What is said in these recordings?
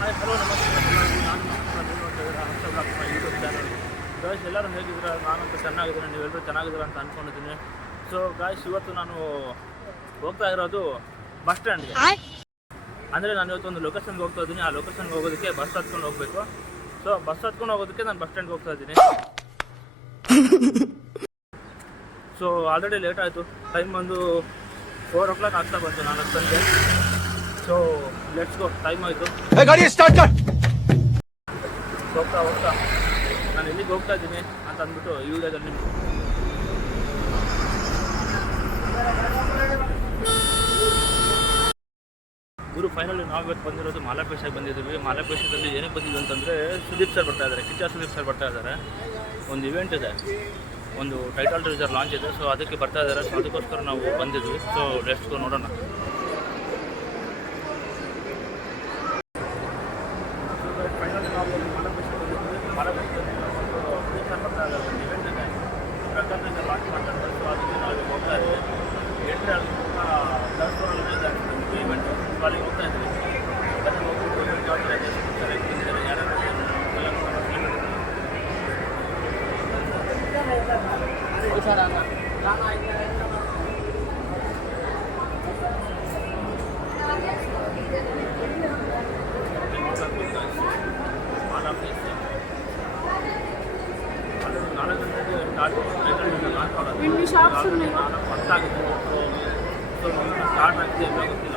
Hi hello ನಮಸ್ತೆ ನಾನು YouTube channel. Guys ಎಲ್ಲರೂ ಹೇಗಿದ್ದೀರಾ? ನಾನಂತೂ ಚೆನ್ನಾಗಿದ್ದೀನಿ, ನೀವೆಲ್ಲರೂ ಚೆನ್ನಾಗಿದ್ದೀರಾ ಅಂತ ಅಂದ್ಕೊಂಡಿದ್ದೀನಿ. ಸೊ ಗಾಯ್ಸ್, ಇವತ್ತು ನಾನು ಹೋಗ್ತಾ ಇರೋದು ಬಸ್ ಸ್ಟ್ಯಾಂಡ್ಗೆ. ಅಂದರೆ ನಾನು ಇವತ್ತು ಒಂದು ಲೊಕೇಶನ್ಗೆ ಹೋಗ್ತಾ ಇದ್ದೀನಿ. ಆ ಲೊಕೇಶನ್ಗೆ ಹೋಗೋದಕ್ಕೆ ಬಸ್ ಹತ್ಕೊಂಡು ಹೋಗಬೇಕು. ಸೊ ಬಸ್ ಹತ್ಕೊಂಡು ಹೋಗೋದಕ್ಕೆ ನಾನು ಬಸ್ ಸ್ಟ್ಯಾಂಡ್ಗೆ ಹೋಗ್ತಾ ಇದ್ದೀನಿ. ಸೊ ಆಲ್ರೆಡಿ ಲೇಟ್ ಆಯಿತು. ಟೈಮ್ ಒಂದು 4 o'clock ಆಗ್ತಾ ಬಂತು 4 ಗಂಟೆ. ಸೊ ಲೆಟ್ಸ್ ಗೋ, ಟೈಮ್ ಆಯಿತು. ಹೋಗ್ತಾ ನಾನು ಎಲ್ಲಿಗೆ ಹೋಗ್ತಾ ಇದ್ದೀನಿ ಅಂತ ಅಂದ್ಬಿಟ್ಟು ಈ ವಿಡಿಯೋದಲ್ಲಿ ಗುರು ಫೈನಲಿ ನಾವು ಇವತ್ತು ಬಂದಿರೋದು ಮಾಲಾಪೇಶಾಗಿ ಬಂದಿದ್ದೀವಿ. ಮಾಲಾಪೇಶದಲ್ಲಿ ಏನಕ್ಕೆ ಬಂದಿದ್ದೀವಿ ಅಂತಂದರೆ ಸುದೀಪ್ ಸರ್ ಬರ್ತಾ ಇದ್ದಾರೆ, ಕಿಚ್ಚ ಸುದೀಪ್ ಸರ್ ಬರ್ತಾ ಇದ್ದಾರೆ. ಒಂದು ಇವೆಂಟ್ ಇದೆ, ಒಂದು ಟೈಟಲ್ ಟೀಸರ್ ಲಾಂಚ್ ಇದೆ. ಸೊ ಅದಕ್ಕೆ ಬರ್ತಾ ಇದ್ದಾರೆ. ಸೊ ಅದಕ್ಕೋಸ್ಕರ ನಾವು ಬಂದಿದ್ವಿ. ಸೊ ಲೆಟ್ಸ್ ಗೋ, ನೋಡೋಣ. ಫೈನಲಿ ನಾವು ಮಾಲಾಪೇಶ ಬಂದಿದ್ವಿ. ಮಾಲಾಪೇಶದಲ್ಲಿ ಸುದೀಪ್ ಸರ್ ಬರ್ತಾ ಇದ್ದಾರೆ, ಒಂದು ಇವೆಂಟ್ ಇದೆ, ಟೈಟಲ್ ಟೀಸರ್ ಲಾಂಚ್ ಮಾಡ್ತಾ ಇದ್ದಾರೆ. ಸೊ ಅದಕ್ಕೆ ನಾವು ಹೋಗ್ತಾ ಇದ್ದೀವಿ. ಎಂಟ್ರಿ ಅಲ್ಲಿ ಥರ್ಡ್ ಫ್ಲೋರಲ್ಲಿ ಇದೆ ಇವೆಂಟ್. ಸೊ ಅಲ್ಲಿಗೆ ಹೋಗ್ತಾ ಇದ್ದೀವಿ. ಅದನ್ನು ಹೋಗ್ಬಿಟ್ಟು ಇವೆಂಟ್ ಯಾವ ಥರ ಇದೆ, ಯಾರ್ಯಾರು ఎన్ని షాప్స్ ఉన్నాయి? స్టార్ట్ అయితే ఏమో ಗೊತ್ತಿಲ್ಲ.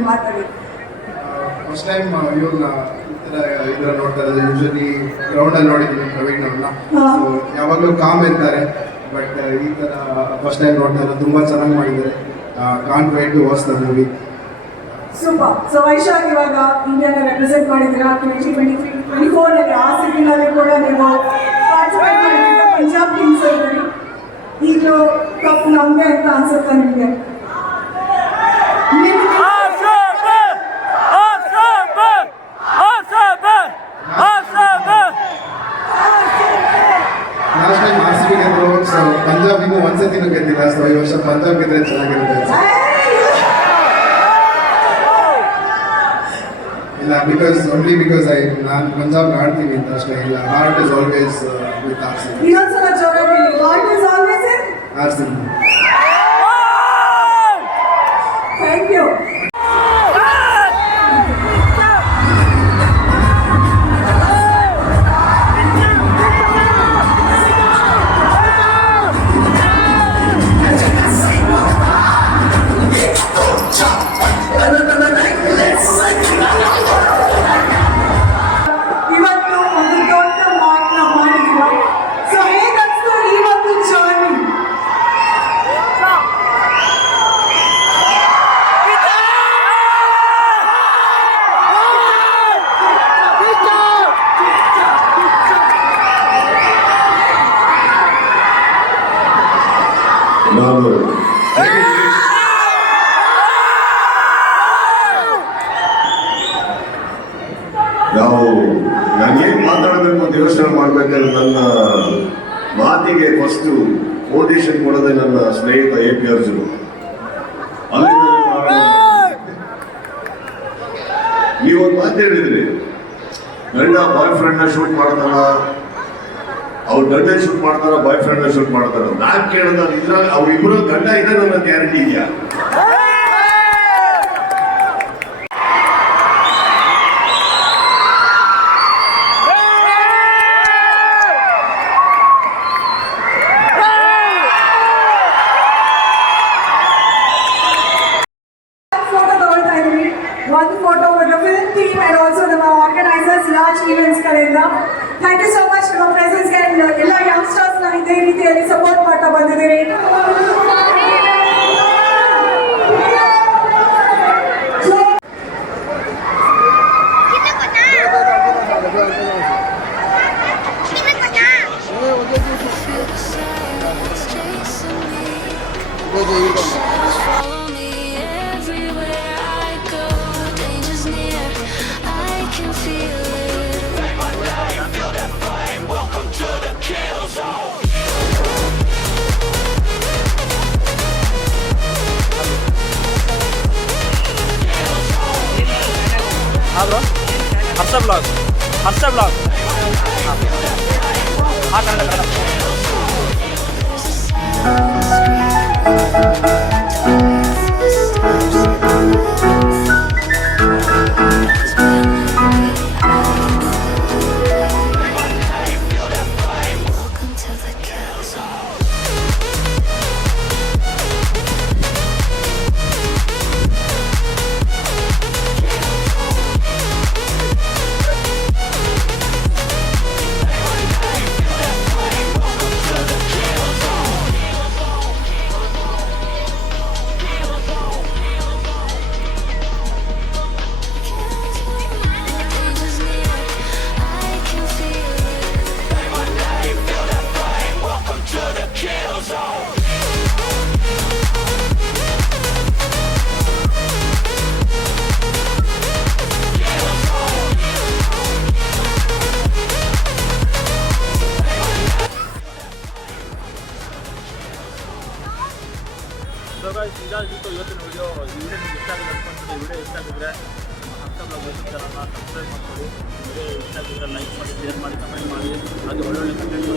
ಬಗ್ಗೆ ಮಾತಾಡಿ. ಫಸ್ಟ್ ಟೈಮ್ ಇವ್ರನ್ನ ಈ ಥರ ಇದ್ರಲ್ಲಿ ನೋಡ್ತಾ ಇರೋದು. ಯೂಶಲಿ ಗ್ರೌಂಡಲ್ಲಿ ನೋಡಿದ್ದೀನಿ ಪ್ರವೀಣ್ ಅವ್ರನ್ನ. ಸೊ ಯಾವಾಗಲೂ ಕಾಮ್ ಇರ್ತಾರೆ, ಬಟ್ ಈ ಥರ ಫಸ್ಟ್ ಟೈಮ್ ನೋಡ್ತಾ ಇರೋದು. ತುಂಬ ಚೆನ್ನಾಗಿ ಮಾಡಿದ್ದಾರೆ. Can't wait to watch the movie. Super. So Vaishakh, ಇವಾಗ ಇಂಡಿಯಾನ ರೆಪ್ರೆಸೆಂಟ್ ಮಾಡಿದ್ದೀರಾ 2023-24 ಆ ಸಿಟಿನಲ್ಲಿ ಕೂಡ ನೀವು ಪಾರ್ಟಿಸಿಪೇಟ್ ಮಾಡಿದ್ದೀರಾ. ಪಂಜಾಬ್ ಕಿಂಗ್ಸ್ ಇದ್ದೀರಿ. ಈಗಲೂ ಕಪ್ ನಮಗೆ ಅಂತ ಅನ್ಸುತ್ತಾ ನಿಮಗೆ? ಲಾಸ್ಟ್ ಟೈಮ್ RCB ಗೆದ್ರು. ಸೊ ಪಂಜಾಬ್ ಇನ್ನೂ ಒಂದ್ಸತಿನೂ ಗೆದ್ದಿಲ್ಲ. ಸೊ ಈ ವರ್ಷ ಪಂಜಾಬ್ ಗೆದ್ರೆ ಚೆನ್ನಾಗಿರುತ್ತೆ. ಇಲ್ಲ, ಬಿಕಾಸ್ ನಾನು ಪಂಜಾಬ್ ಆಡ್ತೀನಿ ಅಂತ ಅಷ್ಟೇ. ಇಲ್ಲ, heart is always with RCB. ಇನ್ನೊಂದ್ಸಲ ಜೋರಾಗಿ, heart is always in RCB. Thank you. ಇವತ್ತು ಒಂದು ದೊಡ್ಡ ಮಾತನ್ನ ಮಾಡಿದ್ದೀರಾ. ಸೊ ಹೇಗನ್ಸ್ತು ಈ ಒಂದು ಜರ್ನಿ? ನಾನೇನು ಮಾತಾಡಬೇಕು ಅಂತ ಯೋಚನೆ ಮಾಡಬೇಕಾದ್ರೆ ನನ್ನ ಮಾತಿಗೆ ಫಸ್ಟ್ ಮೋಟಿವೇಶನ್ ಕೊಡೋದೇ ನನ್ನ ಸ್ನೇಹಿತ AP ಅರ್ಜುನ್. ನೀವೊಂದು ಮಾತು ಹೇಳಿದ್ರಿ, ಗಂಡ ಬಾಯ್ ಫ್ರೆಂಡ್ನ ಶೂಟ್ ಮಾಡ್ತಾರ, ಅವ್ರ ಗಂಡ ಶೂಟ್ ಮಾಡ್ತಾರ, ಬಾಯ್ ಫ್ರೆಂಡ್ನ ಶೂಟ್ ಮಾಡ್ತಾರ. ನಾನ್ ಕೇಳಿದ ಇದ್ರಲ್ಲಿ ಅವ್ರಿಬ್ರು ಗಂಡ ಇದೆ ನನ್ನ ಗ್ಯಾರಂಟಿ ಇದೆಯಾ? One photo with the film team and also the organizers, large events ಕಡೆಯಿಂದ. Thank you so much for your presence and ಎಲ್ಲ youngsters ನ ಇದೇ ರೀತಿಯಲ್ಲಿ ಸಪೋರ್ಟ್ ಮಾಡ್ತಾ ಬಂದಿದ್ದೀರಿ. ಹರ್ಷ ಬ್ಲಾಗ್ ಕನ್ನಡ. ಇದಾಗಿತ್ತು ಇವತ್ತಿನ ವಿಡಿಯೋ. ಈ ವಿಡಿಯೋ ನಿಮ್ಗೆ ಇಷ್ಟ ಆಗಿದೆ ಅನ್ಕೊಂತೀನಿ. ವಿಡಿಯೋ ಇಷ್ಟ ಆಗಿದ್ರೆ ಹರ್ಷ ಬ್ಲಾಗ್ ಯೂಟ್ಯೂಬ್ ಚಾನಲ್ನ ಸಬ್ಸ್ಕ್ರೈಬ್ ಮಾಡ್ಕೊಳ್ಳಿ. ವಿಡಿಯೋ ಇಷ್ಟ ಆಗಿದ್ರೆ ಲೈಕ್ ಮಾಡಿ, ಶೇರ್ ಮಾಡಿ, ಕಮೆಂಟ್ ಮಾಡಿ. ಹಾಗೆ ಒಳ್ಳೊಳ್ಳೆ ಕಂಟೆಂಟ್